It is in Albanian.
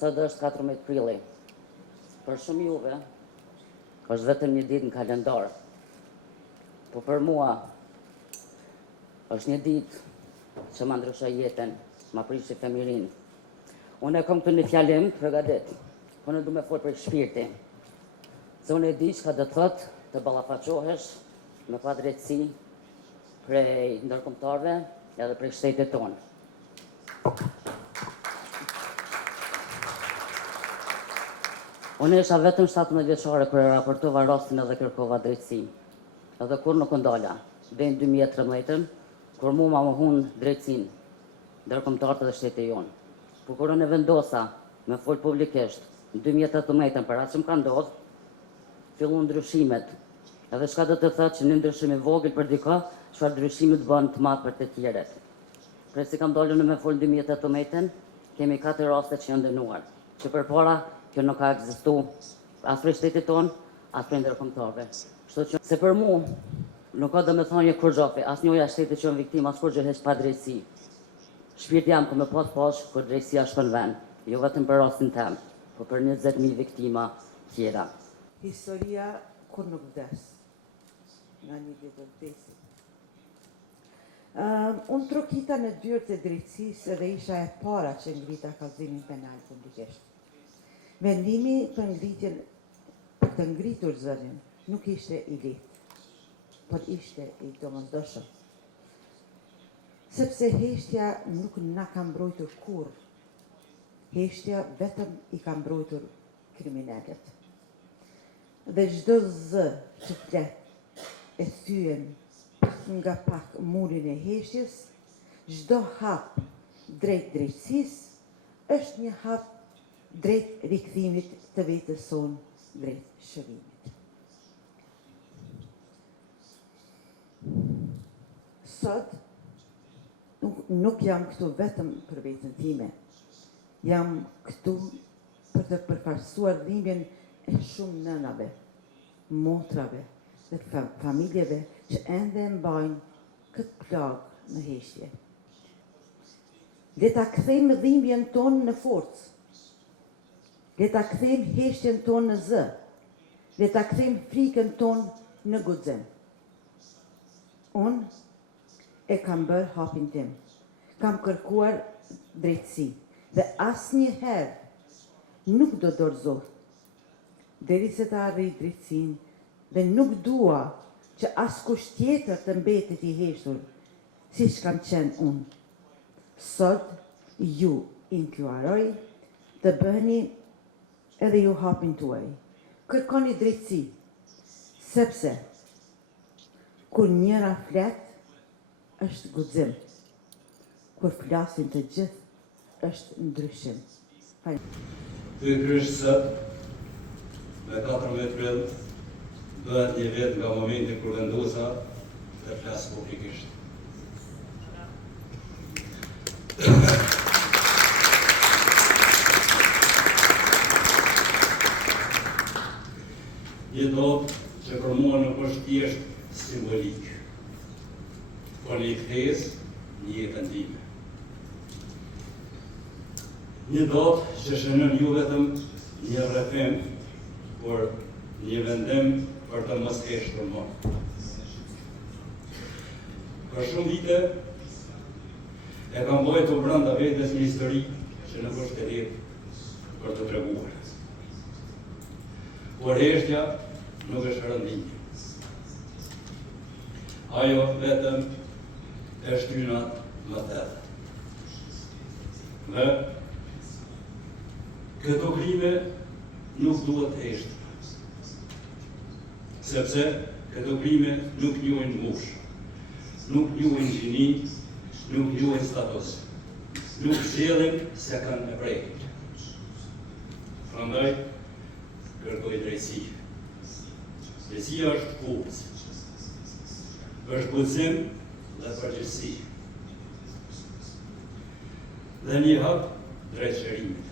Sot është 14 prilli. Për shumë juve, është vetëm një ditë në kalendar. Po për mua, është një ditë që ma ndryshoj jetën, ma prishi femirin. Unë e kom të një fjalim përgatit, po në du me folë për shpirti. Se unë e di që ka dhe të thotë të ballafaqohesh me pa drejtësi prej ndërkombëtarëve edhe prej shtetit tonë. Unë isha vetëm 17 vjeçare kur e raportova rastin edhe kërkova drejtësi. Edhe kur nuk ndala, deri në 2013, kur mua ma mohun drejtësinë, ndërkombëtarët edhe shteti jonë. Por kur unë vendosa me fol publikisht, në 2018 për atë që më ka ndodhur, fillon ndryshimet. Edhe çka do të thotë që një ndryshim i vogël për dikë, çfarë ndryshimi të bën të madh për të tjerët. Për si kam dalur në me fol 2018, kemi 4 raste që janë dënuar, që përpara kjo nuk ka ekzistu as për shtetit tonë, as për ndërkombëtarëve. Kështu që se për mua nuk ka domethënie kur gjafi, as njoja shtetit që janë viktima, as kur gjë heq pa drejtësi. Shpirti jam ku me pas kur drejtësia shkon vend, jo vetëm për rastin tem, por për 20.000 viktima tjera. Historia kur nuk vdes, nga një ditë vdesi. Unë trokita në dyrët e drejtësisë dhe isha e para që ngrita kallëzimin penal publikisht. Vendimi për të ngritur zërin nuk ishte i lehtë, por ishte i domosdoshëm. Sepse heshtja nuk na ka mbrojtur kurrë. Heshtja vetëm i ka mbrojtur kriminalet. Dhe çdo zë që flet e thyen nga pak murin e heshtjes, çdo hap drejt drejtësisë është një hap drejt rikthimit të vetës sonë drejt shërimit. Sot nuk jam këtu vetëm për vetën time. Jam këtu për të përfaqësuar dhimbjen e shumë nënave, motrave dhe familjeve që ende mbajnë këtë plagë në heshtje. Le ta kthejmë dhimbjen tonë në forcë. Le ta kthejmë heshtjen tonë në zë. Le ta kthejmë frikën tonë në guxim. Unë e kam bërë hapin tim. Kam kërkuar drejtësi dhe asnjëherë nuk do dorëzoh derisa të arrij drejtësinë dhe nuk dua që askush tjetër të mbetet i heshtur siç kam qenë unë. Sot ju inkuaroj të bëheni edhe ju hapin tuaj. Kërkoni drejtësi, sepse kur njëra flet, është guxim. Kur flasin të gjithë, është ndryshim. Ky krysh sot, me 14 prill, bëhet një vit nga momenti kur vendosa të flas publikisht. Një datë që për mua nuk është thjesht simbolik, por një kthes në jetën time. Një datë që shënon ju vetëm një rrethim, por një vendim për të mos heshtur më. Për shumë vite e kam mbajtur brenda vetes një histori që nuk është e lehtë për të treguar. Por heshtja nuk është rëndimje. Ajo vetëm e shtynat më thellë. Dhe këto krime nuk duhet heshtur. Sepse këto krime nuk njohin moshë, nuk njohin gjini, nuk njohin status, nuk sjellin se kanë e prejtë. Prandaj kërkoj drejtësi. Drejtësia është forcë, është guxim dhe përgjegjësi. Dhe një hap drejt shërimit.